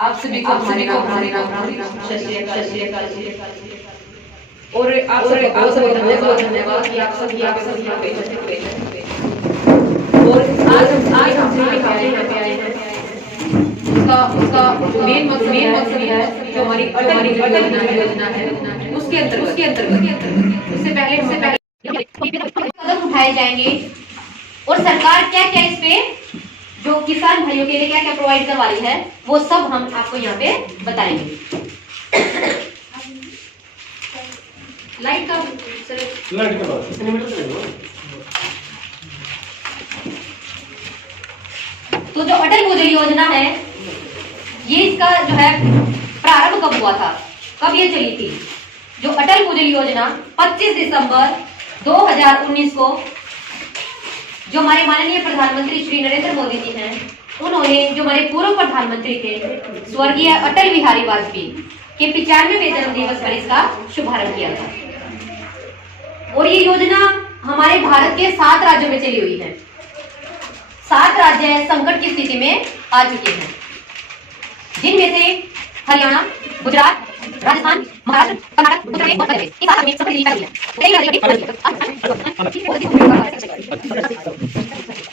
आप सभी को हमारे नाम और आप सभी बहुत धन्यवाद कि आप सभी यहाँ पे और आज हम सभी यहाँ पे आए हैं। उसका मेन मकसद है जो हमारी योजना है उसके अंतर्गत उससे पहले कदम उठाए जाएंगे और सरकार क्या क्या इस पे जो किसान भाइयों के लिए क्या क्या प्रोवाइड करवा रही है वो सब हम आपको यहाँ पे बताएंगे। लाइट का तो जो अटल भूजल योजना है ये इसका जो है प्रारंभ कब हुआ था, कब ये चली थी? जो अटल भूजल योजना 25 दिसंबर 2019 को जो हमारे माननीय प्रधानमंत्री श्री नरेंद्र मोदी जी हैं उन्होंने जो हमारे पूर्व प्रधानमंत्री थे स्वर्गीय अटल बिहारी वाजपेयी के 95वें जन्म दिवस पर इसका शुभारंभ किया था। और ये योजना हमारे भारत के 7 राज्यों में चली हुई है। 7 राज्य संकट की स्थिति में आ चुके हैं जिनमें से हरियाणा, गुजरात, राजस्थान, महाराष्ट्र, कर्नाटक, उत्तर प्रदेश, मध्य प्रदेश, इस 7 में सबसे नीचे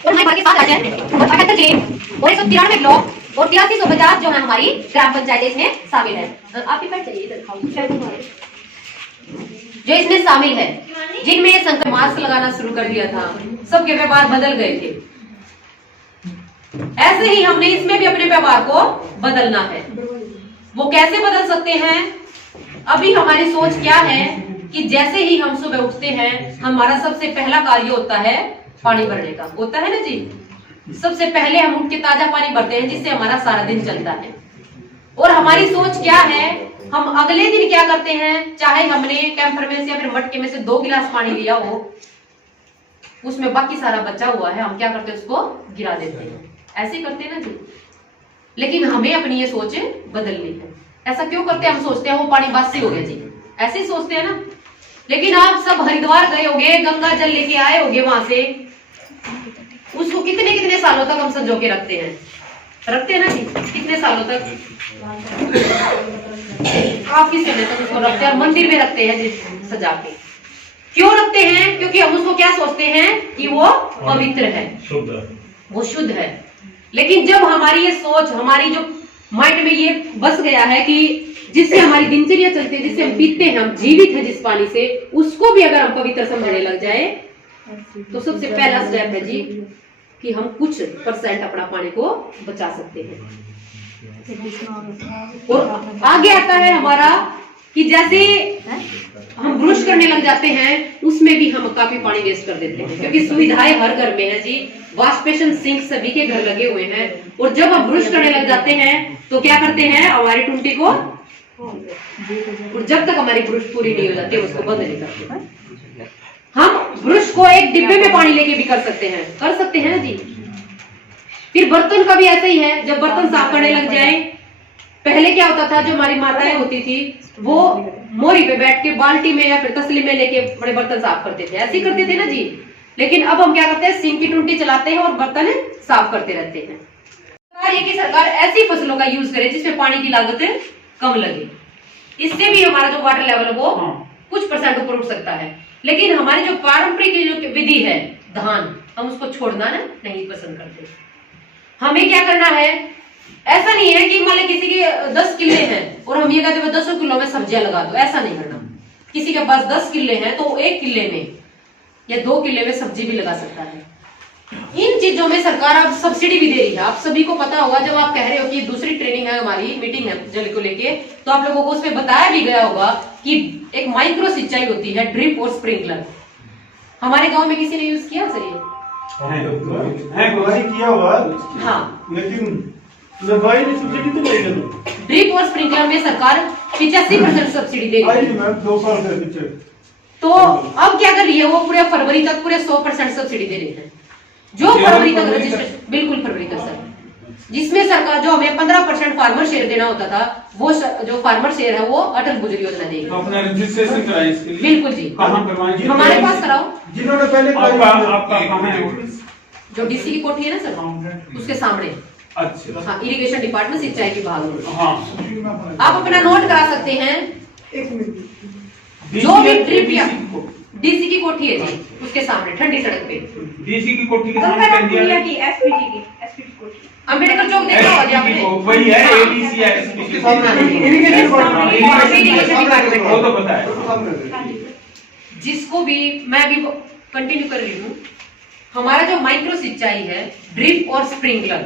और हमारे पास 7 राज्य हैं और 78 जिले और 193 ब्लॉक और 8350 जो है हमारी ग्राम पंचायत इसमें शामिल है। आप भी बैठ जाइए इधर जो इसमें शामिल है जिनमें संकट मास्क लगाना शुरू कर दिया था, सबके व्यवहार बदल गए थे। ऐसे ही हमने इसमें भी अपने व्यवहार को बदलना है। वो कैसे बदल सकते हैं? अभी हमारी सोच क्या है कि जैसे ही हम सुबह उठते हैं हमारा सबसे पहला कार्य होता है पानी भरने का, होता है ना जी। सबसे पहले हम उठ के ताजा पानी भरते हैं जिससे हमारा सारा दिन चलता है। और हमारी सोच क्या है, हम अगले दिन क्या करते हैं, चाहे हमने कैंपर में से या फिर मटके में से 2 गिलास पानी लिया हो, उसमें बाकी सारा बचा हुआ है, हम क्या करते हैं उसको गिरा देते हैं। ऐसे करते हैं ना जी। लेकिन हमें अपनी ये सोच बदलनी है। ऐसा क्यों करते हैं? हम सोचते हैं वो पानी बासी हो गया जी, ऐसे ही सोचते हैं ना। लेकिन आप सब हरिद्वार गए होंगे, गंगा जल लेके आए होंगे वहां से, उसको कितने कितने सालों तक हम संजो के रखते हैं ना जी। कितने सालों तक? काफी समय तक उसको रखते हैं और मंदिर में रखते हैं जी सजा के। क्यों रखते हैं? क्योंकि हम उसको क्या सोचते हैं कि वो पवित्र है, वो शुद्ध है। लेकिन जब हमारी ये सोच, हमारी जो माइंड में ये बस गया है कि जिससे हमारी दिनचर्या चलती है, जिससे हम पीते हैं, हम जीवित हैं जिस पानी से, उसको भी अगर हम पवित्र समझने लग जाए तो सबसे पहला स्टेप है जी कि हम कुछ % अपना पानी को बचा सकते हैं। और आगे आता है हमारा कि जैसे हम ब्रश करने लग जाते हैं उसमें भी हम काफी पानी वेस्ट कर देते हैं, क्योंकि सुविधाएं हर घर में है जी। वॉश बेसिन, सिंक सभी के घर लगे हुए हैं। और जब हम ब्रश करने लग जाते हैं तो क्या करते हैं, हमारी टूटी को, और जब तक हमारी ब्रश पूरी नहीं हो जाती उसको बंद नहीं करते। हम ब्रश को एक डिब्बे में पानी लेके भी कर सकते हैं ना जी। फिर बर्तन का भी ऐसा ही है। जब बर्तन साफ करने लग जाए, पहले क्या होता था, जो हमारी माताएं होती थी वो मोरी पे बैठ के बाल्टी में या फिर तसली में लेके बड़े बर्तन साफ करते थे, ऐसे ही करते थे ना जी। लेकिन अब हम क्या करते हैं, सिंक की टूटी चलाते हैं और बर्तन साफ करते रहते हैं। सरकार ऐसी फसलों का यूज करे जिसमें पानी की लागत कम लगे। इससे भी हमारा जो वाटर लेवल वो कुछ % ऊपर उठ सकता है। लेकिन हमारी जो पारंपरिक जो विधि है धान, हम उसको छोड़ना नहीं पसंद करते। हमें क्या करना है, ऐसा नहीं है कि मान लीजिए किसी के 10 किले हैं और हम ये कहते हैं 10 किलो में सब्जियां लगा दो, ऐसा नहीं करना। किसी के पास 10 किले हैं तो 1 किले में या 2 किले में सब्जी भी लगा सकता है। इन चीजों में सरकार अब सब्सिडी भी दे रही है। आप सभी को पता होगा, जब आप कह रहे हो कि दूसरी ट्रेनिंग है, हमारी मीटिंग है जल को लेके, तो आप लोगों को उसमें बताया भी गया होगा कि एक माइक्रो सिंचाई होती है, ड्रिप और स्प्रिंकलर। हमारे गांव में किसी ने यूज किया सर? ये किया हुआ, हाँ, लेकिन सब्सिडी तो नहीं है। ड्रिप और स्प्रिंकलर में सरकार 85% सब्सिडी दे रही है। 2 साल से पीछे। तो अब क्या कर रही है, वो पूरे फरवरी तक पूरे 100% सब्सिडी दे रही है। जो फरवरी तक रजिस्ट्रेशन, बिल्कुल फरवरी तक सर, जिसमें सरकार जो हमें 15% फार्मर शेयर देना होता था, वो जो फार्मर शेयर है वो अटल भूजल योजना देगी। तो अपना रजिस्ट्रेशन कराएं इसके लिए। बिल्कुल जी, कहाँ करवाएं? हमारे पास कराओ। जिन्होंने पहले आपका कहाँ है? जो डीसी की कोठी है ना सर, उसके सामने अच्छा हाँ, इरिगेशन डिपार्टमेंट, सिंचाई विभाग में। हाँ आप अपना नोट करा सकते हैं। एक मिनट जो भी ट्रिप या डीसी को- डीसी की कोठी है जी, उसके सामने ठंडी सड़क पे, डीसी की कोठी के सामने कह दिया अम्बेडकर चौक देखा होगा जी SPG आपने? को, वही है एडीसी है SPG हाँ, इरिगेशन वो तो पता है। जिसको भी मैं भी कंटिन्यू कर रही हूँ, हमारा जो माइक्रो सिंचाई है, ड्रिप और स्प्रिंकलर,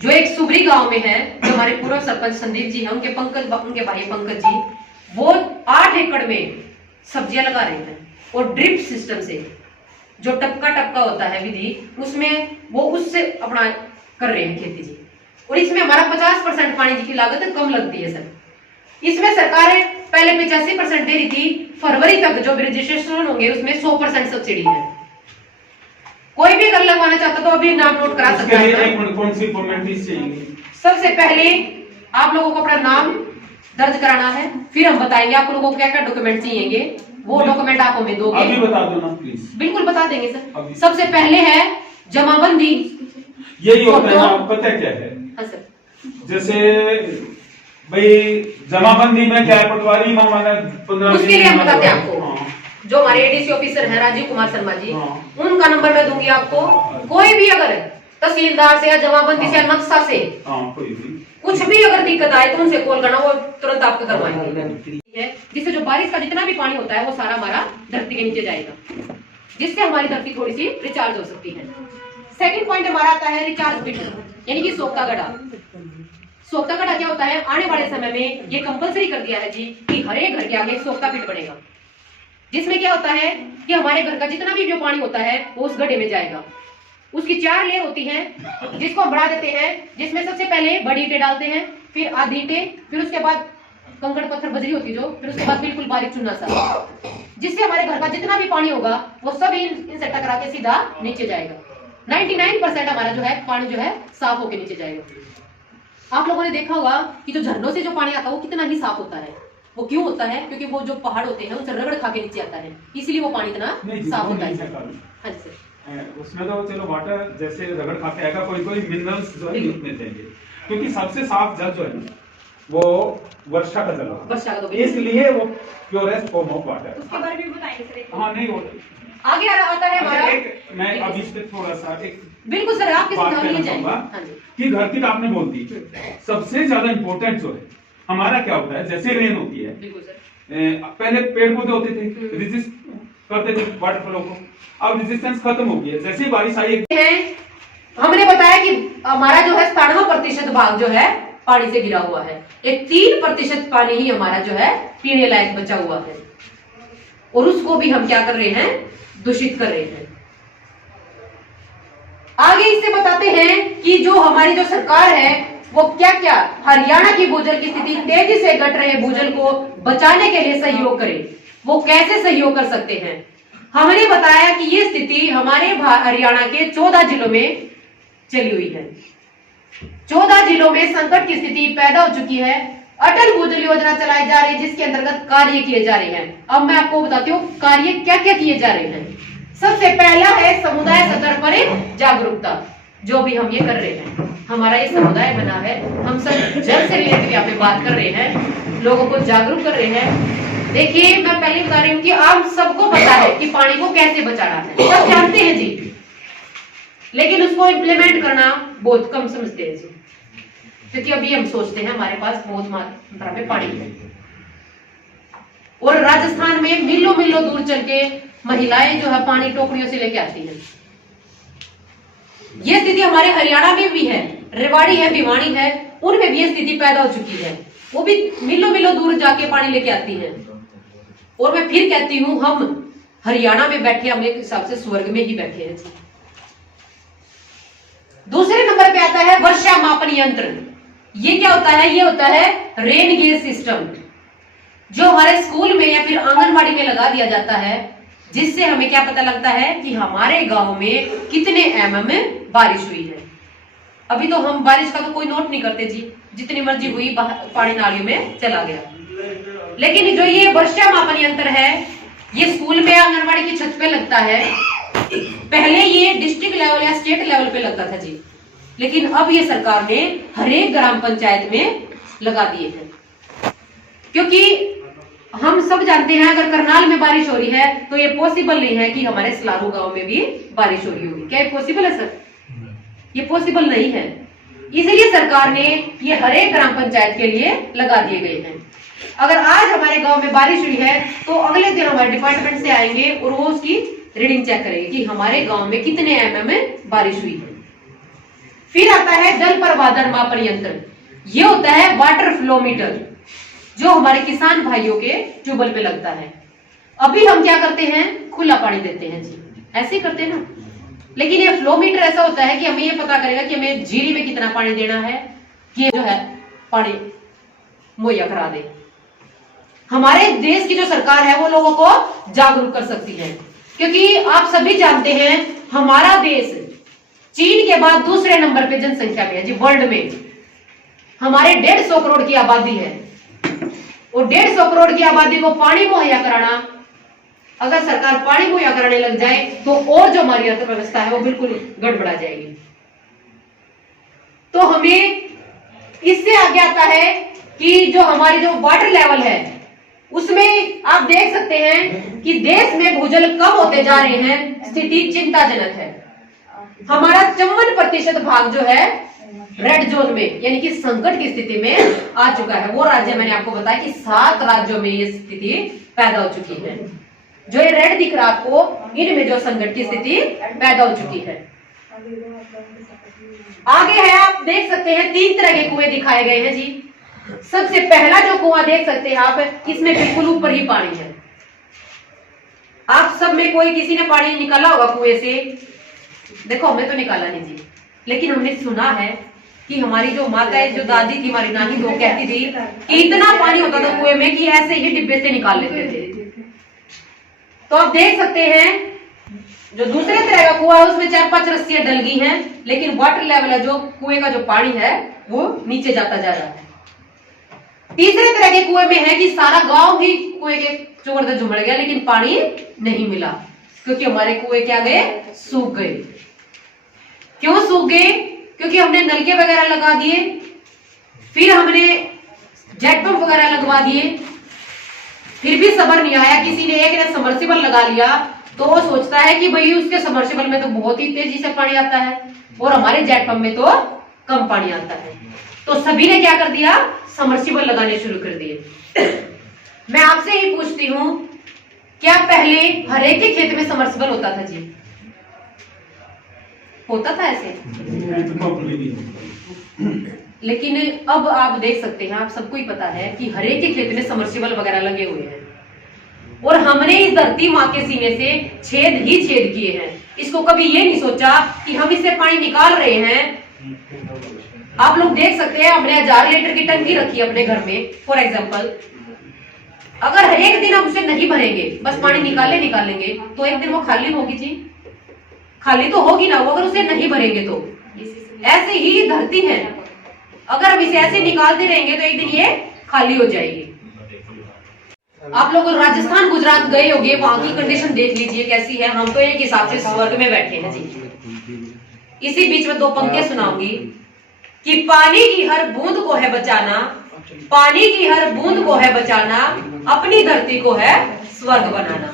जो एक सुबरी गांव में है, जो हमारे पूर्व सरपंच संदीप जी हैं, उनके भाई पंकज जी, वो 8 एकड़ में सब्जियां लगा रहे हैं, और ड्रिप सिस्टम से जो टपका होता है विधि, उसमें वो उससे अपना कर रहे हैं खेती जी। और इसमें हमारा 50% पानी की लागत कम लगती है सर। इसमें सरकारें पहले 85% दे रही थी, फरवरी तक जो रजिस्ट्रेशन होंगे उसमें 100% सब्सिडी है। कोई भी अगर लगवाना चाहता तो अभी नाम नोट करा सकता है। कौन सी फॉर्मेलिटीज चाहिए? सबसे पहले आप लोगों को अपना नाम दर्ज कराना है, फिर हम बताएंगे आप लोगों को क्या क्या डॉक्यूमेंट चाहिए, वो डॉक्यूमेंट आप हमें दोगे। अभी बता दो ना प्लीज। बिल्कुल बता देंगे सर। अभी। सबसे पहले है जमाबंदी। यही होता है ना, पता क्या है, हाँ सर, जैसे भाई जमाबंदी में क्या है, पटवारी मनवाना 15 उसके लिए हम बताते हैं आपको। हाँ। जो हमारे एडीसी ऑफिसर है राजीव कुमार शर्मा जी, हाँ। उनका नंबर मैं दूंगी आपको। कोई भी अगर तहसीलदार से या जमाबंदी से या नक्शा से हाँ कोई भी कुछ भी अगर दिक्कत आए तो उनसे कॉल करना, वो तुरंत आपको करवाएंगे। जिससे जो बारिश का जितना भी पानी होता है वो सारा हमारा धरती के नीचे जाएगा, जिससे हमारी धरती थोड़ी सी रिचार्ज हो सकती है। सेकंड पॉइंट हमारा आता है रिचार्ज पिट, यानी कि सोखता गड्ढा। सोखता गड्ढा क्या होता है, आने वाले समय में ये कंपलसरी कर दिया है जी कि हर एक घर के आगे सोखता पिट बनेगा, जिसमें क्या होता है कि हमारे घर का जितना भी जो पानी होता है वो उस गड्ढे में जाएगा। उसकी 4 लेयर होती है, जिसको हम बढ़ा देते हैं, जिसमें सबसे पहले बड़ी ईंटें डालते हैं, फिर आधी ईंटें, फिर उसके बाद कंकड़ पत्थर बजरी होती जो, फिर उसके बाद बिल्कुल बारीक चूना सा, जिससे हमारे घर का जितना भी पानी होगा वो सब इनसे टकरा के सीधा नीचे जाएगा। 99% हमारा जो है पानी जो है साफ होके नीचे जाएगा। आप लोगों ने देखा होगा कि जो झरनों से जो पानी आता है वो कितना ही साफ होता है। वो क्यों होता है? क्योंकि वो जो पहाड़ होते हैं उनसे रगड़ खा के नीचे आता है, इसलिए वो पानी इतना साफ होता है। हाँ जी सर। उसमें तो चलो वाटर जैसे रगड़ खा के आएगा, कोई कोई मिनरल्स जो है यूज में देंगे, क्योंकि सबसे साफ जल जो है ना वो वर्षा का जल होता है, वर्षा का तो इसलिए वो प्योरेस्ट फॉर्म ऑफ वाटर। उसके बारे में बताएंगे सर एक। हाँ नहीं होता। आगे आता है हमारा, मैं अब इस पे थोड़ा सा एक बिल्कुल सर आपके बात सुझाव कहना लिए जाएंगे। चाहूंगा हाँ जी, कि घर की तो आपने बोल दी, सबसे ज्यादा इंपॉर्टेंट जो है हमारा क्या होता है, जैसे रेन होती है, बिल्कुल सर। पहले पेड़ पौधे होते थे, रेजिस्ट करते थे वाटर फ्लो को, अब रेजिस्टेंस खत्म हो गया, जैसे ही बारिश आई है हमने बताया कि हमारा जो है 97% भाग जो है पानी से गिरा हुआ है, एक 3% पानी ही हमारा जो है पीने लायक बचा हुआ है, और उसको भी हम क्या कर रहे हैं, दूषित कर रहे हैं। आगे इससे बताते हैं कि जो हमारी जो सरकार है वो क्या क्या हरियाणा की भूजल की स्थिति तेजी से घट रहे भूजल को बचाने के लिए सहयोग करे, वो कैसे सहयोग कर सकते हैं। हमने बताया कि ये स्थिति हमारे हरियाणा के 14 जिलों में चली हुई है। 14 जिलों में संकट की स्थिति पैदा हो चुकी है। अटल भूजल योजना चलाई जा रही है, जिसके अंतर्गत कार्य किए जा रहे हैं। अब मैं आपको बताती हूँ कार्य क्या क्या किए जा रहे हैं। सबसे पहला है समुदाय स्तर पर जागरूकता, जो भी हम ये कर रहे हैं। हमारा ये समुदाय बना है, हम सब जल से रिलेटेड यहाँ पे बात कर रहे हैं, लोगों को जागरूक कर रहे हैं। देखिए मैं पहले बता रही हूँ कि आप सबको पता है कि पानी को कैसे बचाना है, सब जानते हैं जी, लेकिन उसको इम्प्लीमेंट करना बहुत कम समझते हैं जी, क्योंकि अभी हम सोचते हैं हमारे पास बहुत मात्रा में पानी है, और राजस्थान में मीलों मीलों दूर चल के महिलाएं जो है पानी टोकरियों से लेके आती हैं। ये स्थिति हमारे हरियाणा में भी है, रेवाड़ी है, भिवानी है, उनमें भी ये स्थिति पैदा हो चुकी है। वो भी मीलों मीलों दूर जाके पानी लेके आती हैं। और मैं फिर कहती हूँ, हम हरियाणा में बैठे, हम एक हिसाब से स्वर्ग में ही बैठे हैं। दूसरे नंबर पे आता है वर्षा मापन यंत्र। ये क्या होता है? ये होता है रेन गेज सिस्टम, जो हमारे स्कूल में या फिर आंगनबाड़ी में लगा दिया जाता है, जिससे हमें क्या पता लगता है कि हमारे गांव में कितने mm बारिश हुई है। अभी तो हम बारिश का तो कोई नोट नहीं करते जी, जितनी मर्जी हुई पानी नालियों में चला गया। लेकिन जो ये वर्षा मापन यंत्र है, ये स्कूल में आंगनबाड़ी की छत पे लगता है। पहले ये डिस्ट्रिक्ट लेवल या स्टेट लेवल पे लगता था जी, लेकिन अब ये सरकार ने हर एक ग्राम पंचायत में लगा दिए हैं, क्योंकि हम सब जानते हैं अगर करनाल में बारिश हो रही है तो ये पॉसिबल नहीं है कि हमारे सलारू गांव में भी बारिश हो रही होगी। क्या ये पॉसिबल है सर? ये पॉसिबल नहीं है। इसलिए सरकार ने ये हर एक ग्राम पंचायत के लिए लगा दिए गए हैं। अगर आज हमारे गांव में बारिश हुई है तो अगले दिन हमारे डिपार्टमेंट से आएंगे और वो उसकी रीडिंग चेक करेंगे कि हमारे गांव में कितने mm में बारिश हुई है। फिर आता है जल प्रवाह मापन यंत्र। ये होता है वाटर फ्लो मीटर, जो हमारे किसान भाइयों के ट्यूबवेल पे लगता है। अभी हम क्या करते हैं, खुला पानी देते हैं जी, ऐसे ही करते हैं ना। लेकिन ये फ्लो मीटर ऐसा होता है कि हमें ये पता करेगा कि हमें झीली में कितना पानी देना है, ये जो है पानी मुहैया करा दे। हमारे देश की जो सरकार है वो लोगों को जागरूक कर सकती है, क्योंकि आप सभी जानते हैं हमारा देश चीन के बाद दूसरे नंबर पे जनसंख्या में है जी, वर्ल्ड में। हमारे 150 करोड़ की आबादी है और 150 करोड़ की आबादी को पानी मुहैया कराना, अगर सरकार पानी मुहैया कराने लग जाए तो और जो हमारी अर्थव्यवस्था है वो बिल्कुल गड़बड़ा जाएगी। तो हमें इससे आगे आता है कि जो हमारी जो वाटर लेवल है उसमें आप देख सकते हैं कि देश में भूजल कम होते जा रहे हैं, स्थिति चिंताजनक है। हमारा 54% भाग जो है रेड जोन में यानी कि संकट की स्थिति में आ चुका है। वो राज्य मैंने आपको बताया कि 7 राज्यों में ये स्थिति पैदा हो चुकी है। जो ये रेड दिख रहा है आपको, इनमें जो संकट की स्थिति पैदा हो चुकी है। आगे है, आप देख सकते हैं 3 तरह के कुएं दिखाए गए हैं जी। सबसे पहला जो कुआं देख सकते हैं आप, इसमें बिल्कुल ऊपर ही पानी है। आप सब में कोई किसी ने पानी निकाला होगा कुएं से, देखो हमें तो निकाला नहीं जी, लेकिन हमने सुना है कि हमारी जो माता है, जो दादी थी, हमारी नानी तो कहती थी कि इतना पानी होता था कुएं में कि ऐसे ही डिब्बे से निकाल लेते थे। तो आप देख सकते हैं जो दूसरे तरह का कुआं है उसमें 4-5 रस्सियां डल गई हैं, लेकिन वाटर लेवल है जो कुएं का जो पानी है वो नीचे जाता जा रहा है। तीसरे तरह के कुएं में है कि सारा गांव ही कुएं के चोर से झुमड़ गया, लेकिन पानी नहीं मिला, क्योंकि हमारे कुएं क्या गए, सूख गए। क्यों सूख गए? क्योंकि हमने नलके वगैरह लगा दिए, फिर हमने जेट पंप वगैरह लगवा दिए, फिर भी सबर नहीं आया। किसी ने एक ने सबमर्सिबल लगा लिया तो वो सोचता है कि भाई उसके सबमर्सिबल में तो बहुत ही तेजी से पानी आता है और हमारे जेट पंप में तो कम पानी आता है। तो सभी ने क्या कर दिया, सबमर्सिबल लगाने शुरू कर दिए। मैं आपसे ही पूछती हूँ, क्या पहले हर एक के खेत में सबमर्सिबल होता था जी? होता था ऐसे? लेकिन अब आप देख सकते हैं, आप सबको ही पता है कि हर एक के खेत में सबमर्सिबल वगैरह लगे हुए हैं और हमने इस धरती माँ के सीने से छेद ही छेद किए हैं। इसको कभी ये नहीं सोचा कि हम इससे पानी निकाल रहे हैं। आप लोग देख सकते हैं हमने 1000 लीटर की टंकी रखी है अपने घर में फॉर एग्जाम्पल। अगर हर एक दिन हम उसे नहीं भरेंगे, बस पानी निकालेंगे तो एक दिन वो खाली होगी जी, खाली तो होगी ना वो, अगर उसे नहीं भरेंगे तो। ऐसे ही धरती है, अगर हम इसे ऐसे निकालते रहेंगे तो एक दिन ये खाली हो जाएगी। आप लोग राजस्थान गुजरात गए होंगे, वहां की कंडीशन देख लीजिए कैसी है। हम तो एक हिसाब से स्वर्ग में बैठे हैं जी। इसी बीच में 2 पंक्तियां सुनाऊंगी कि पानी की हर बूंद को है बचाना, पानी की हर बूंद को है बचाना, अपनी धरती को है स्वर्ग बनाना।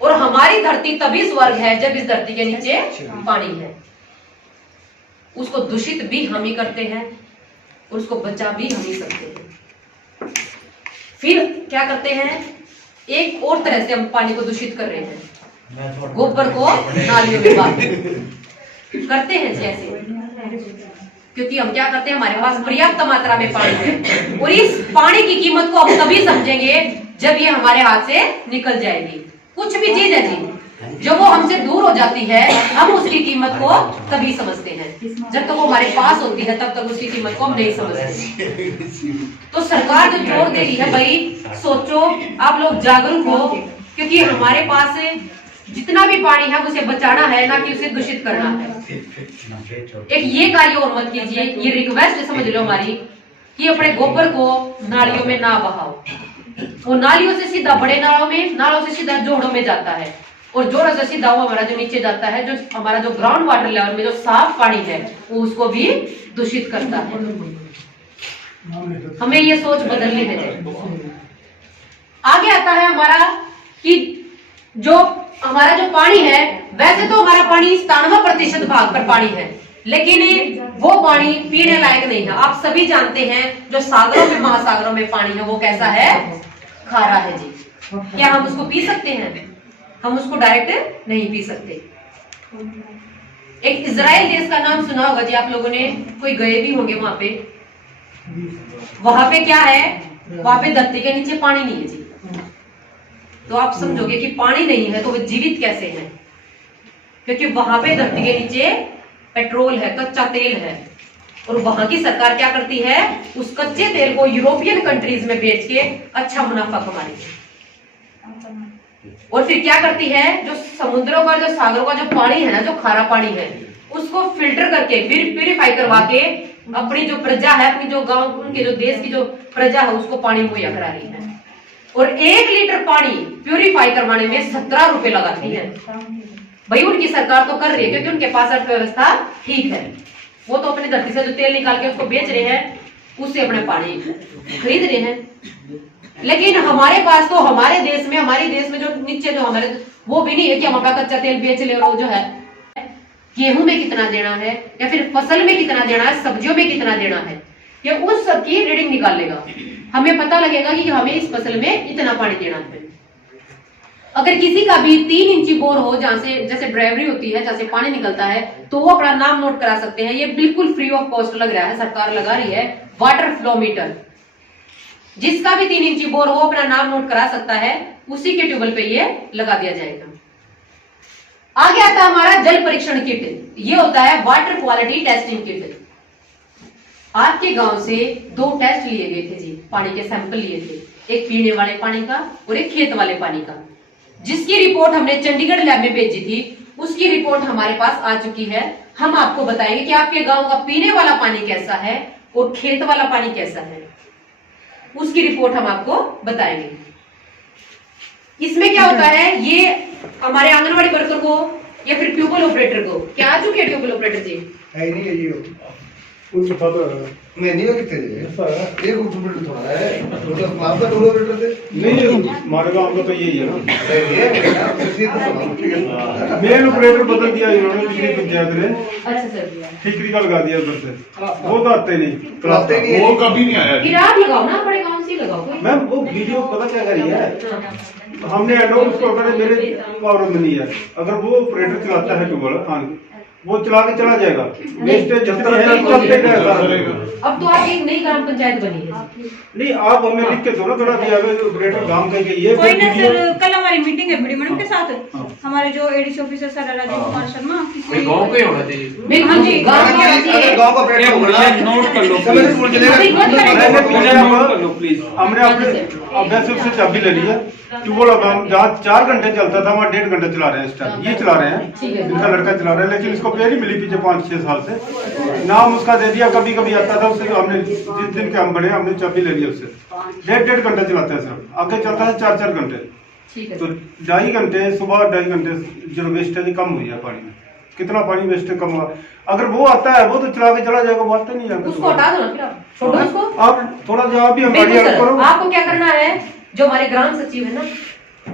और हमारी धरती तभी स्वर्ग है जब इस धरती के नीचे पानी है। उसको दूषित भी हम ही करते हैं और उसको बचा भी हम ही सकते हैं। फिर क्या करते हैं, एक और तरह से हम पानी को दूषित कर रहे हैं, गोबर को नालियों में बहा करते हैं जैसे, क्योंकि हम क्या करते हैं, हमारे पास पर्याप्त मात्रा में पानी है और इस पानी की कीमत को हम तभी समझेंगे जब ये हमारे हाथ से निकल जाएगी। कुछ भी चीज है जी, जब वो हमसे दूर हो जाती है हम उसकी कीमत को तभी समझते हैं। जब तक वो हमारे पास होती है तब तक उसकी कीमत को हम नहीं समझते। तो सरकार जो जोर दे रही है, भाई सोचो, आप लोग जागरूक हो, क्योंकि हमारे पास जितना भी पानी है उसे बचाना है, ना कि उसे दूषित करना है। एक ये कार्य और मत कीजिए, ये रिक्वेस्ट समझ लो हमारी, कि अपने गोबर को नालियों में ना बहाओ। वो नालियों से सीधा बड़े नालों में, नालों से सीधा जोड़ों में जाता है और जो रजसी दाव हमारा जो नीचे जाता है, जो हमारा जो ग्राउंड वाटर लेवल में जो साफ पानी है, वो उसको भी दूषित करता है। हमें ये सोच बदलनी है। आगे आता है हमारा कि जो हमारा जो पानी है, वैसे तो हमारा पानी 97% भाग पर पानी है, लेकिन वो पानी पीने लायक नहीं है। आप सभी जानते हैं जो सागरों में, महासागरों में पानी है वो कैसा है, खारा है जी। क्या हम उसको पी सकते हैं? हम उसको डायरेक्ट नहीं पी सकते। एक इजराइल देश का नाम सुना होगा जी आप लोगों ने, कोई गए भी होंगे वहां पे। वहां पे क्या है, वहां पे धरती के नीचे पानी नहीं है जी। तो आप समझोगे कि पानी नहीं है तो वो जीवित कैसे हैं, क्योंकि वहां पे धरती के नीचे पेट्रोल है, कच्चा तेल है, और वहां की सरकार क्या करती है, उस कच्चे तेल को यूरोपियन कंट्रीज में बेच के अच्छा मुनाफा कमा रही है। और फिर क्या करती है, जो समुद्रों का, जो सागरों का जो पानी है ना, जो खारा पानी है, उसको फिल्टर करके फिर प्यूरिफाई करवा के अपनी जो प्रजा है, अपनी जो गांव, उनके जो देश की जो प्रजा है, उसको पानी मुहैया करा रही है। और 1 लीटर पानी प्यूरिफाई करवाने में 17 रुपए लगाती है। भाई उनकी सरकार तो कर रही है, क्योंकि उनके पास अर्थव्यवस्था ठीक है। वो तो अपनी धरती से जो तेल निकाल के उसको बेच रहे हैं, उससे अपने पानी खरीद रहे हैं। लेकिन हमारे पास तो हमारे देश में जो नीचे जो हमारे, वो भी नहीं है कि हम अपना कच्चा तेल बेच ले, और जो है गेहूं में कितना देना है, या फिर फसल में कितना देना है, सब्जियों में कितना देना है, ये उस सब की रीडिंग निकाल लेगा। हमें पता लगेगा कि हमें इस फसल में इतना पानी देना है। अगर किसी का भी 3 इंची बोर हो, जहां से जैसे ड्राइवरी होती है, जहां से पानी निकलता है, तो वो अपना नाम नोट करा सकते हैं। ये बिल्कुल फ्री ऑफ कॉस्ट लग रहा है, सरकार लगा रही है वाटर फ्लो मीटर। जिसका भी 3 इंची बोर हो अपना नाम नोट करा सकता है, उसी के ट्यूबवेल पे ये लगा दिया जाएगा। आगे आता है हमारा जल परीक्षण किट। ये होता है वाटर क्वालिटी टेस्टिंग किट। आपके गांव से 2 टेस्ट लिए गए थे जी, पानी के सैंपल लिए थे, एक पीने वाले पानी का और एक खेत वाले पानी का, जिसकी रिपोर्ट हमने चंडीगढ़ लैब में भेजी थी। उसकी रिपोर्ट हमारे पास आ चुकी है। हम आपको बताएंगे कि आपके गांव का पीने वाला पानी कैसा है और खेत वाला पानी कैसा है, उसकी रिपोर्ट हम आपको बताएंगे। इसमें क्या होता है, ये हमारे आंगनवाड़ी वर्कर को या फिर ट्यूबवेल ऑपरेटर को, क्या आ चुके हैं ट्यूबवेल ऑपरेटर जी? है नहीं है जी, कुछ पता मैं नहीं कितने ये ऑपरेटर थोड़ा है, तो आपका टूल ऑपरेटर थे नहीं, हमारे गांव का तो यही है ना, ये तो मेन ऑपरेटर बदल दिया इन्होंने पिछली पंचायत ने। अच्छा सर, ठीकरी का लगा दिया उधर से, वो तो आते नहीं, वो कभी नहीं आया। फिर आप लगाओ ना, बड़े गांव से ही लगाओ कोई। मैम वो वीडियो पता क्या करी है, हमने अनाउंस उसको अगर मेरे पावर में नहीं है, अगर वो ऑपरेटर चलाता है ट्यूबवेल, हाँ वो चला के चला जाएगा, वेस्टेज जितना है चलते रहेगा। अब तो आप एक नई ग्राम पंचायत बनी है। नहीं, आप हमें लिख के दो ना थोड़ा दिया ऑपरेटर काम करके। ये कोई ना सर, कल हमारी मीटिंग है बड़ी मैडम के साथ, हमारे जो ADC officer sir Rajiv Kumar Sharma, गाँव के होना चाहिए। बिल्कुल जी, गांव के होना चाहिए। गांव का ऑपरेटर होगा, नोट कर लो प्लीज। हमने अपने अभ्यास से चाबी ले ली है, ट्यूबवेल जहाँ 4 घंटे चलता था वहाँ 1.5 घंटे चला रहे हैं इस टाइम, ये चला रहे हैं, इनका लड़का चला रहा है, लेकिन इसको पेड़ ही मिली पीछे 5-6 साल से। नाम उसका दे दिया, कभी कभी आता था उससे, हमने जिस दिन के हम बने हमने चाबी ले ली उससे। 1.5 घंटे चलाते हैं सिर्फ, आगे चलता है 4-4 घंटे, तो 2.5 घंटे सुबह, 2.5 घंटे जो वेस्टेज कम हुई है पानी में। कितना पानी वेस्ट कम हुआ। अगर वो आता है वो तो चला के चला जाएगा, वो आता नहीं है। उसको हटा दो ना, फिर आप छोड़ो उसको। आप थोड़ा जवाब भी हमारी बिल्कुल हेल्प सर, करो। आपको क्या करना है, जो हमारे ग्राम सचिव है ना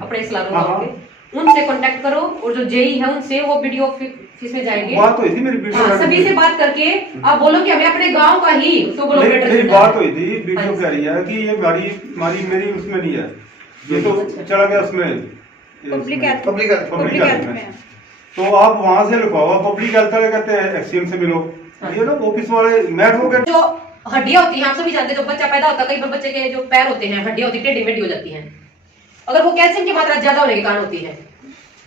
अपने इस गांव के, उनसे कांटेक्ट करो, और जो जेई है उनसे, वो वीडियो ऑफिस में जाएंगे। बात हुई थी मेरी वीडियो, हाँ, सभी से बात करके आप बोलो कि हमें अपने गांव का ही ट्यूबवेल ऑपरेटर मेरी चाहिए। बात हुई थी, वीडियो कह रही है कि ये हमारी मेरी उसमें नहीं है, ये तो चला गया उसमें पब्लिक हेल्थ पब्लिक हेल्थ में। तो आप वहां से लिखवाओ, पब्लिक हेल्थ वाले कहते हैं एक्सीएम से मिलो, ये ना ऑफिस वाले मैट हो गए। जो हड्डियां होती हैं, आप सभी जानते हैं, जो बच्चा पैदा होता है, कई बार बच्चे के जो पैर होते हैं, हड्डियां होती है, टेढ़ी मेढ़ी हो जाती हैं, अगर वो कैल्शियम की मात्रा ज्यादा होने के कारण होती है।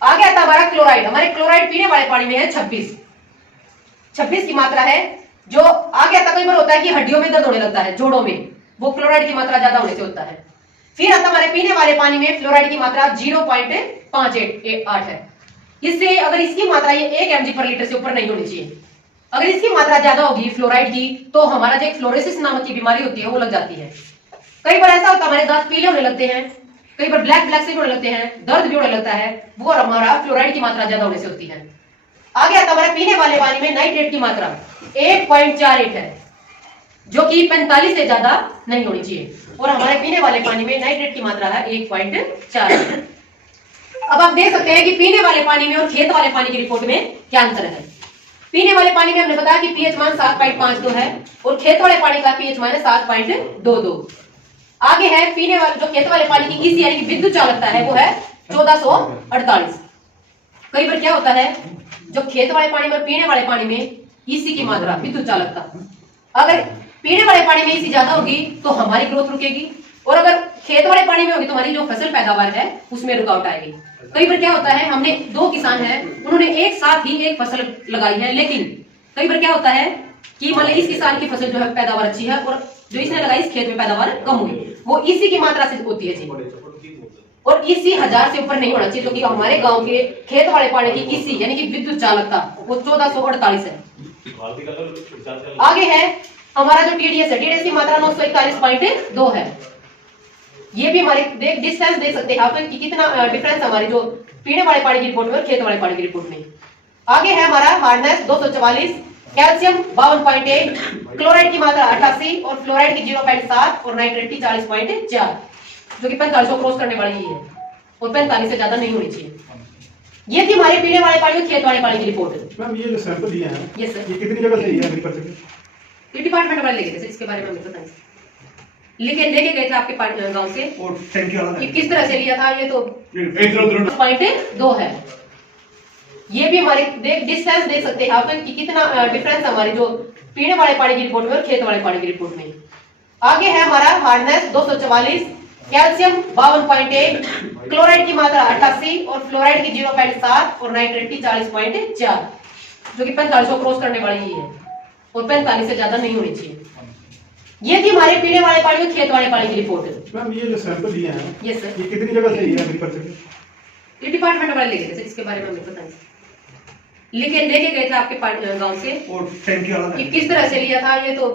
आगे आता है हमारा क्लोराइड। हमारे क्लोराइड पीने वाले पानी में है 26 की मात्रा है। जो आगे आता, कई बार होता है कि हड्डियों में दर्द होने लगता है, जोड़ों में, वो क्लोराइड की मात्रा ज्यादा होने से होता है। फिर आता हमारे पीने वाले पानी में फ्लोराइड की मात्रा 0.588 है। इससे अगर इसकी मात्रा ये 1 mg/लीटर से ऊपर नहीं होनी चाहिए। अगर इसकी मात्रा ज्यादा होगी फ्लोराइड की, तो हमारा जो एक फ्लोरोसिस नामक की बीमारी होती है वो लग जाती है। कई बार ऐसा होता है हमारे दांत पीले होने लगते हैं, कई बार ब्लैक ब्लैक से भी होने लगते हैं, दर्द भी होने लगता है, वो हमारा फ्लोराइड की मात्रा ज्यादा होने से होती है। आगे आता है हमारे पीने वाले पानी में नाइट्रेट की मात्रा 1.48 है, जो कि 45 से ज्यादा नहीं होनी चाहिए, और हमारे पीने वाले पानी में नाइट्रेट की मात्रा है 1.48। अब आप देख सकते हैं कि पीने वाले पानी में और खेत वाले पानी की रिपोर्ट में क्या अंतर है। पीने वाले पानी में हमने बताया कि पीएच मान 7.52 है, और खेत वाले पानी का पीएच मान है 7.22। आगे है पीने वाले, जो खेत वाले पानी की ईसी यानी कि विद्युत चालकता है वो है 1448। कई बार क्या होता है, जो खेत वाले पानी में और पीने वाले पानी में ईसी की मात्रा, विद्युत चालकता, अगर पीने वाले पानी में ईसी ज्यादा होगी तो हमारी ग्रोथ रुकेगी, और अगर खेत वाले पानी में होगी तो हमारी जो फसल पैदावार है उसमें रुकावट आएगी। कई बार क्या होता है, हमने 2 किसान हैं, उन्होंने एक साथ ही एक फसल लगाई है, लेकिन कई बार क्या होता है कि मान लीजिए इस किसान की फसल जो है पैदावार अच्छी है, और जो इसने लगाई इस खेत में पैदावार कम हुई, वो इसी की मात्रा से होती है जी। और इसी 1000 से ऊपर नहीं होना चाहिए, क्योंकि हमारे गांव के खेत वाले पानी की इसी यानी कि विद्युत चालकता वो 1448 है। आगे है हमारा जो टीडीएस है, टीडीएस की मात्रा 941.2 है। ये भी हमारे डिस्टेंस देख सकते हैं आप कि कितना डिफरेंस हमारी जो पीने वाले पानी की रिपोर्ट में और खेत वाले पानी की रिपोर्ट में। आगे है हमारा हार्डनेस 244, कैल्शियम 52.8, क्लोराइड की मात्रा 88, और फ्लोराइड की 0.7, और नाइट्रेट की 40.4, जो कि 45 को क्रॉस करने वाली ही है, और 45 से ज्यादा नहीं होनी चाहिए। ये थी हमारे पीने वाले पानी और खेत वाले पानी की रिपोर्ट। मैम ये जो सैंपल दिए हैं, यस सर, ये कितनी जगह से लिए हैं एग्रीकल्चर के? ये डिपार्टमेंट वाले लेके गए थे, इसके बारे में हमें पता नहीं। लेके गए थे आपके गांव से, और टैंकी वाला कि किस तरह से लिया था, ये तो इधर 2 है। ये भी हमारे डिस्टेंस देख सकते हैं आप कि कितना डिफरेंस हमारी जो पीने वाले पानी की रिपोर्ट में और खेत वाले पानी की रिपोर्ट में। आगे है हमारा हार्डनेस 244, कैल्शियम 52.8, क्लोराइड की मात्रा 88, और फ्लोराइड की 0.7, और नाइट्रेट की 40.4, जो कि 45 को क्रॉस करने वाली ही है, और 45 से ज्यादा नहीं होनी चाहिए। ये थी हमारे पीने वाले पानी और खेत वाले पानी की रिपोर्ट। मैम ये जो सैंपल दिए हैं, यस सर, ये कितनी जगह से लिए हैं एग्रीकल्चर के? ये डिपार्टमेंट वाले लेके गए थे, इसके बारे में हमें पता नहीं। लेके गए थे आपके गांव से, और टैंकी वाला कि किस तरह से लिया था, ये तो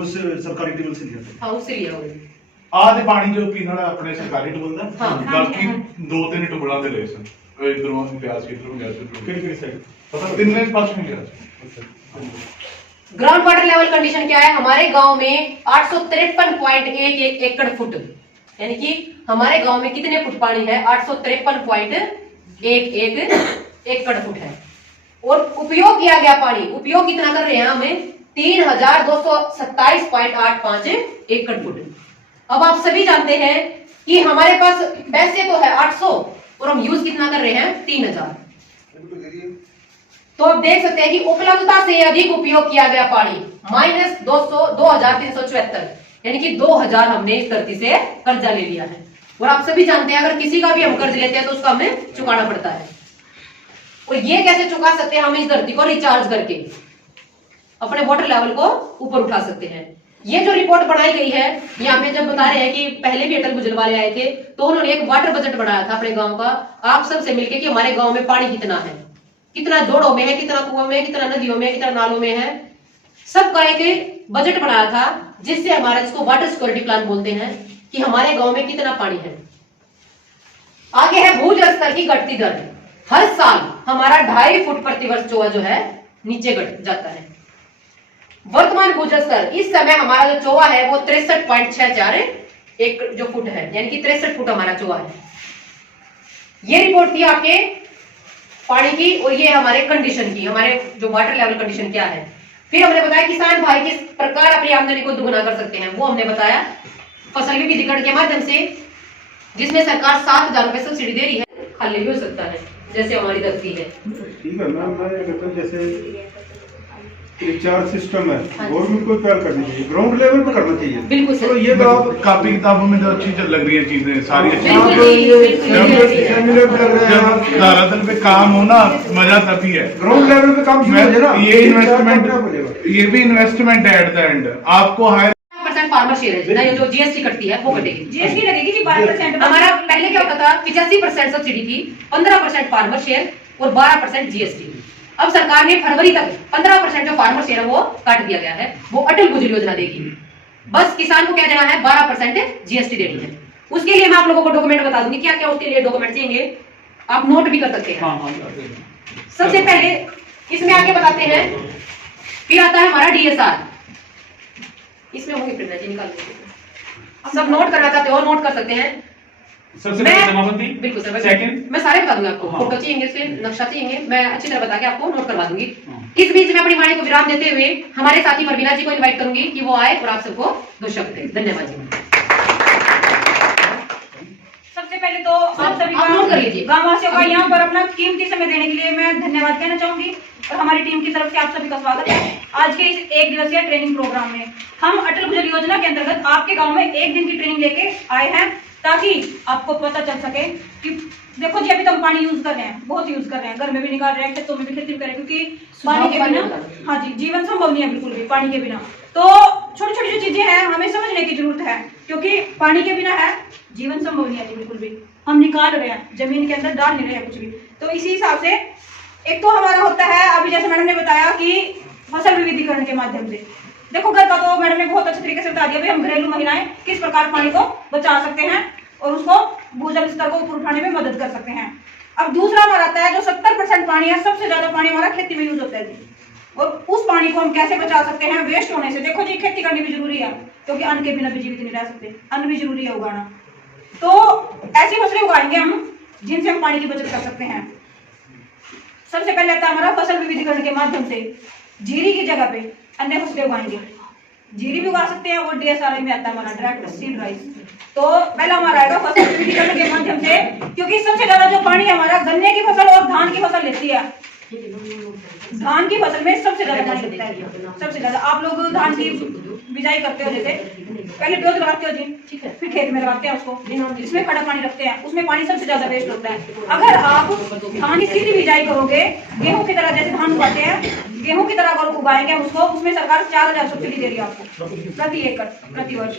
उस सरकारी टेबल से लिया था। हाँ उससे लिया होगा। ਆਹ ਦੇ ਪਾਣੀ ਜੋ ਪੀਣ ਵਾਲਾ ਆਪਣੇ ਸਰਕਾਰੀ ਟੂਲ ਦਾ ਹਾਂ। ਬਾਕੀ 2-3 ਟੁਕੜਾਂ ਦੇ ਲਏ ਸਨ ਇਧਰੋਂ ਪਿਆ ਸੀ ਇਧਰੋਂ ਗਿਆ ਸੀ ਕਿਹੜੀ ਕਿਹੜੀ ਸਾਈਡ? ਪਤਾ ਤਿੰਨੇ ਪਾਸੇ ਮਿਲਿਆ ਸੀ ग्राउंड वाटर लेवल कंडीशन क्या है, हमारे गांव में 853.11 एकड़ फुट, यानी कि हमारे गांव में कितने फुट पानी है, 853.11 एकड़ फुट है। और उपयोग किया गया पानी, उपयोग कितना कर रहे हैं हमें, 3227.85 एकड़ फुट। अब आप सभी जानते हैं कि हमारे पास पैसे तो है 800, और हम यूज कितना कर रहे हैं, 3000। तो आप देख सकते हैं कि उपलब्धता से अधिक उपयोग किया गया पानी -2374, यानी कि 2000 हमने इस धरती से कर्जा ले लिया है। और आप सभी जानते हैं अगर किसी का भी हम कर्ज लेते हैं तो उसका हमें चुकाना पड़ता है। और ये कैसे चुका सकते हैं, हम इस धरती को रिचार्ज करके अपने वाटर लेवल को ऊपर उठा सकते हैं। ये जो रिपोर्ट बनाई गई है, यहाँ पे जब बता रहे हैं कि पहले भी अटल भुजबल वाले आए थे तो उन्होंने एक वाटर बजट बनाया था अपने गांव का, आप सबसे मिलके कि हमारे गांव में पानी कितना है, कितना जोड़ों में है, कितना कुआं में है, कितना नदियों में है, कितना नालों में है, सबका एक बजट बनाया था, जिससे हमारा, जिसको वाटर सिक्योरिटी प्लान बोलते हैं, कि हमारे गांव में कितना पानी है। आगे है भूजल स्तर की घटती दर। हर साल हमारा 2.5 फुट प्रति वर्ष चोआ जो है नीचे घट जाता है। वर्तमान भूजल स्तर इस समय हमारा जो चोआ है वो 63.64 एक जो फुट है, यानी कि 63 फुट हमारा चोआ है। ये रिपोर्ट थी आपके पानी की, और ये हमारे कंडीशन की, हमारे जो वाटर लेवल कंडीशन क्या है। फिर हमने बताया किसान भाई किस प्रकार अपनी आमदनी को दुगना कर सकते हैं, वो हमने बताया फसल विविधीकरण के माध्यम से, जिसमें सरकार 7,000 रुपए सब्सिडी दे रही है। खाली भी हो सकता है जैसे हमारी धरती है। ठीक है मैम, मैं ये कहता हूँ जैसे रिचार्ज सिस्टम है, गवर्नमेंट को क्या करनी चाहिए, ग्राउंड लेवल पे करना चाहिए। बिल्कुल सर। तो ये तो आप कापी किताबों में जो अच्छी लग रही है चीजें सारी अच्छी, बिल्कुल आप जी, ये बिल्कुल जी। सेमिनार लग रहे हैं, जब धरातल पे काम हो ना मजा तभी है। ग्राउंड लेवल पे काम शुरू हो जाए ना, ये इन्वेस्टमेंट, ये भी इन्वेस्टमेंट है एट द एंड। आपको हायर % फार्मर शेयर है ना, ये जो जीएसटी कटती है वो कटेगी। जीएसटी लगेगी जी 12%। हमारा पहले क्या होता था, 85% सब्सिडी थी, 15% फार्मर शेयर और 12% जीएसटी। अब सरकार ने फरवरी तक 15% जो फार्मर शेयर है वो काट दिया गया है, वो अटल भुजल योजना देगी। बस किसान को क्या देना है, 12% जीएसटी देनी है। उसके लिए मैं आप लोगों को डॉक्यूमेंट बता दूंगी क्या क्या उसके लिए डॉक्यूमेंट चाहिए, आप नोट भी कर सकते हैं। सबसे पहले इसमें आगे बताते हैं, फिर आता है हमारा DSR, इसमें होंगे प्रिंटर जी निकाल देते हैं। सब नोट करना चाहते हो नोट कर सकते हैं। सबसे पहले जमाबंदी, बिल्कुल सर, सेकंड मैं सारे बता दूंगी आपको। हाँ। फोटो चाहिए, इसमें नक्शा चाहिए, मैं अच्छी तरह बता के आपको नोट करवा दूंगी। इस बीच में अपनी वाणी को विराम देते हुए हमारे साथी परवीना जी को इनवाइट करूंगी कि वो आए और आप सबको 2 शब्द दें। धन्यवाद जी। सबसे पहले तो आप सभी आप नोट कर लीजिए। गांववासियों का यहाँ पर अपना कीमती समय देने के लिए मैं धन्यवाद कहना चाहूंगी और हमारी टीम की तरफ से आप सभी का स्वागत है आज के इस 1 दिवसीय ट्रेनिंग प्रोग्राम में। हम अटल भूजल योजना के अंतर्गत आपके गांव में 1 दिन की ट्रेनिंग लेके आए हैं ताकि आपको पता चल सके कि देखो जी अभी तो हम पानी यूज कर रहे हैं, बहुत यूज कर रहे हैं, घर में भी निकाल रहे हैं, खेतों में भी खेती भी कर रहे हैं, क्योंकि पानी के बिना हाँ जी जीवन संभव नहीं है बिल्कुल भी पानी के बिना। तो छोटी छोटी जो चीजें हैं हमें समझने की जरूरत है, क्योंकि पानी के बिना है जीवन संभव नहीं है जी बिल्कुल भी। हम निकाल रहे हैं, जमीन के अंदर डाल नहीं रहे हैं कुछ भी। तो इसी हिसाब से एक तो हमारा होता है, अभी जैसे मैडम ने बताया कि फसल विविधीकरण के माध्यम से, देखो घर का तो मैडम ने बहुत अच्छे तरीके से बता दिया, भाई हम घरेलू महिलाएं किस प्रकार पानी को बचा सकते हैं और उसको भूजल स्तर को ऊपर उठाने में मदद कर सकते हैं। अब दूसरा हमारा आता है जो 70% पानी है, सबसे ज्यादा पानी हमारा खेती में यूज होता है जी, और उस पानी को हम कैसे बचा सकते हैं वेस्ट होने से। देखो जी खेती करनी भी जरूरी है, क्योंकि अन्न के बिना भी जीवित नहीं रह सकते, अन्न भी जरूरी है उगाना। तो ऐसी फसलें उगाएंगे हम जिनसे हम पानी की बचत कर सकते हैं। सबसे पहले आता है हमारा फसल विविधीकरण के माध्यम से, जीरी की जगह पे अन्य फसलें उगाएंगे, जीरी भी उगा सकते हैं, वो DSR में आता है हमारा डायरेक्ट सीड राइस। तो पहला हमारा आएगा फसल विविधीकरण के माध्यम से, क्योंकि सबसे ज्यादा जो पानी हमारा गन्ने की फसल और धान की फसल लेती है, धान की फसल में सबसे ज्यादा पानी लगता है, सबसे ज्यादा। आप लोग धान की बिजाई करते हो, जैसे पहले डोज लगाते हो जी, ठीक है, फिर खेत में लगाते हैं उसको, इसमें खड़ा पानी रखते हैं, उसमें पानी सबसे ज्यादा वेस्ट होता है। अगर आप धान की सीधी बिजाई करोगे, गेहूं की तरह जैसे धान उगाते हैं, गेहूं की तरह अगर उगाएंगे हम उसको, उसमें सरकार 4000 सब्सिडी दे रही है आपको प्रति एकड़ प्रति वर्ष।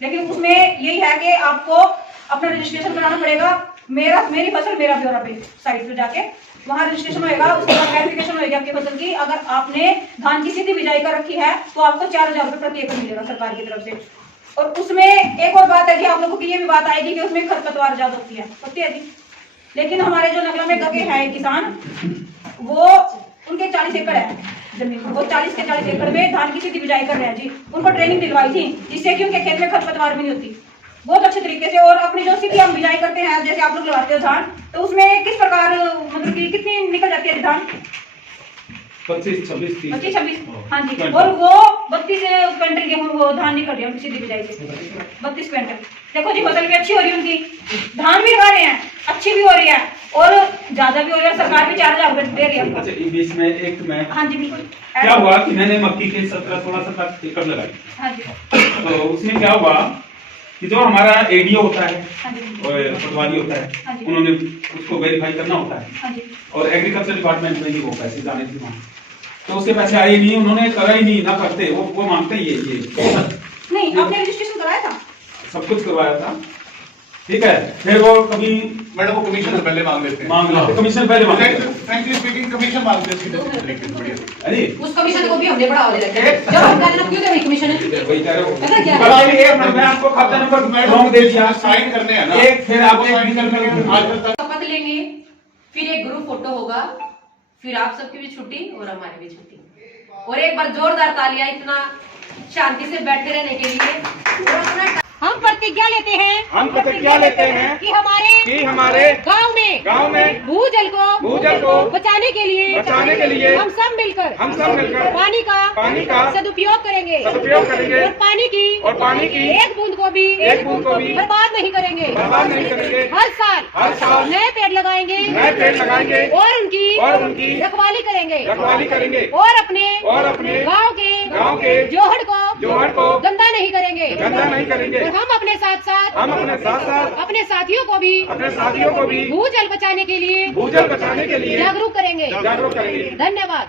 लेकिन उसमें यही है कि आपको अपना रजिस्ट्रेशन कराना पड़ेगा, मेरी फसल मेरा ब्यौरा पे साइट पे जाके वहाँ रजिस्ट्रेशन होएगा, उसके बाद वेरिफिकेशन होगी आपकी फसल की। अगर आपने धान की सीधी बिजाई कर रखी है तो आपको 4000 रुपये प्रति एकड़ मिलेगा सरकार की तरफ से। और उसमें एक और बात है जी, आप लोगों की ये भी बात आएगी कि उसमें खरपतवार ज्यादा होती है जी। लेकिन हमारे जो नगला में गगे हैं किसान, वो उनके 40 एकड़ है जमीन, वो 40 के 40 एकड़ में धान की सीधी बिजाई कर रहे हैं जी। उनको ट्रेनिंग दिलवाई थी जिससे कि उनके खेत में खरपतवार भी नहीं होती, बहुत अच्छे तरीके से। और अपनी जो सीधी हम बिजाई करते हैं, जैसे आप लोग लगाते हो धान, तो उसमें किस प्रकार मतलब कि कितनी निकल जाती है धान? 25-26 हाँ जी। और वो 32 क्विंटल गेहूं वो धान निकल रही है सीधी बिजाई से, 32 क्विंटल। देखो जी फसल भी अच्छी हो रही है उनकी, धान भी लगा रहे हैं, अच्छी भी हो रही है और ज्यादा भी हो रही है, सरकार भी 4000 रुपए दे रही है। अच्छा, इस बीच में एक मैं हाँ जी बिल्कुल। क्या हुआ कि मैंने मक्की के 17-16 एकड़ लगाई, हाँ जी। तो उसमें क्या हुआ कि जो हमारा एडीओ होता है हाँ जी। और पटवारी होता हाँ है, जी। उन्होंने उसको वेरीफाई करना होता है। हाँ जी। और एग्रीकल्चर डिपार्टमेंट में ही वो पैसे जाने थे वहाँ, तो उसके पैसे आए नहीं, उन्होंने करा ही नहीं, ना करते वो मांगते ही ये नहीं, आपने रजिस्ट्रेशन कराया था? सब कुछ करवाया था, ठीक है। फिर वो कभी मैडम वो कमीशन पहले मांग लेते हैं, मांग लेते, कमीशन पहले मांग लेते। फ्रैंकली स्पीकिंग कमीशन मांगते हैं सीधे तरीके से, बढ़िया। अरे उस कमीशन को भी हमने बढ़ावा दे रखा है, जब हम कहना क्यों दे कमीशन है, वही कह रहे हो। पता क्या बड़ा है? ये मैं आपको खाता नंबर रॉन्ग दे दिया, साइन करने हैं ना, एक फिर आप साइन करने के आजकल तक शपथ लेंगे, फिर एक ग्रुप फोटो होगा, फिर आप सबकी भी छुट्टी और हमारी भी छुट्टी। और एक बार जोरदार तालियां इतना शांति से बैठे रहने के लिए। और अपना हम प्रतिज्ञा लेते हैं कि हमारे गांव में भूजल को बचाने के लिए हम सब मिलकर पानी का सदुपयोग करेंगे और पानी की एक बूंद को भी बर्बाद नहीं करेंगे। हर साल नए पेड़ लगाएंगे और उनकी रखवाली करेंगे और अपने गांव के जोहड़ को गंदा नहीं करेंगे। और हम अपने साथ साथ अपने साथियों को भी भूजल बचाने के लिए जागरूक करेंगे। धन्यवाद।